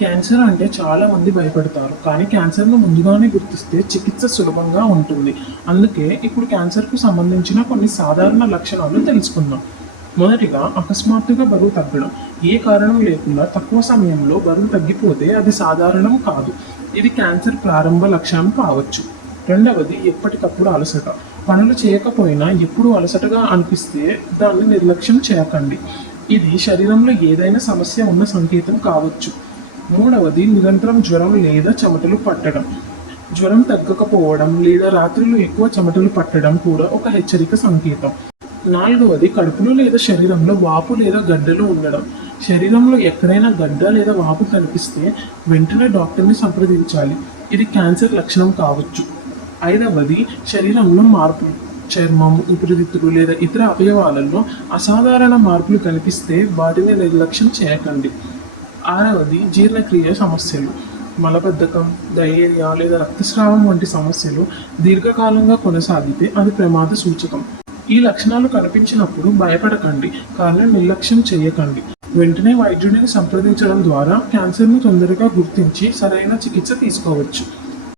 Cancer అంటే చాలా మంది భయపడతారు, కానీ క్యాన్సర్ను ముందుగానే గుర్తిస్తే చికిత్స సులభంగా ఉంటుంది. అందుకే ఇప్పుడు క్యాన్సర్కు సంబంధించిన కొన్ని సాధారణ లక్షణాలు తెలుసుకుందాం. మొదటిగా అకస్మాత్తుగా బరువు తగ్గడం. ఏ కారణం లేకుండా తక్కువ సమయంలో బరువు తగ్గిపోతే అది సాధారణం కాదు. ఇది క్యాన్సర్ ప్రారంభ లక్షణం కావచ్చు. రెండవది ఎప్పటికప్పుడు అలసట. పనులు చేయకపోయినా ఎప్పుడు అలసటగా అనిపిస్తే దాన్ని నిర్లక్ష్యం చేయకండి. ఇది శరీరంలో ఏదైనా సమస్య ఉన్న సంకేతం కావచ్చు. మూడవది నిరంతరం జ్వరం లేదా చెమటలు పట్టడం. జ్వరం తగ్గకపోవడం లేదా రాత్రులు ఎక్కువ చెమటలు పట్టడం కూడా ఒక హెచ్చరిక సంకేతం. నాలుగవది కడుపులో లేదా శరీరంలో వాపు లేదా గడ్డలు ఉండడం. శరీరంలో ఎక్కడైనా గడ్డ లేదా వాపు కనిపిస్తే వెంటనే డాక్టర్ని సంప్రదించాలి. ఇది క్యాన్సర్ లక్షణం కావచ్చు. ఐదవది శరీరంలో మార్పులు. చర్మం, ఊపిరితిత్తులు లేదా ఇతర అవయవాలలో అసాధారణ మార్పులు కనిపిస్తే వాటిని నిర్లక్ష్యం చేయకండి. ఆరవది జీర్ణక్రియ సమస్యలు. మలబద్ధకం, డయేరియా లేదా రక్తస్రావం వంటి సమస్యలు దీర్ఘకాలంగా కొనసాగితే అది ప్రమాద సూచకం. ఈ లక్షణాలు కనిపించినప్పుడు భయపడకండి, కానీ నిర్లక్ష్యం చేయకండి. వెంటనే వైద్యుడిని సంప్రదించడం ద్వారా క్యాన్సర్ను తొందరగా గుర్తించి సరైన చికిత్స తీసుకోవచ్చు.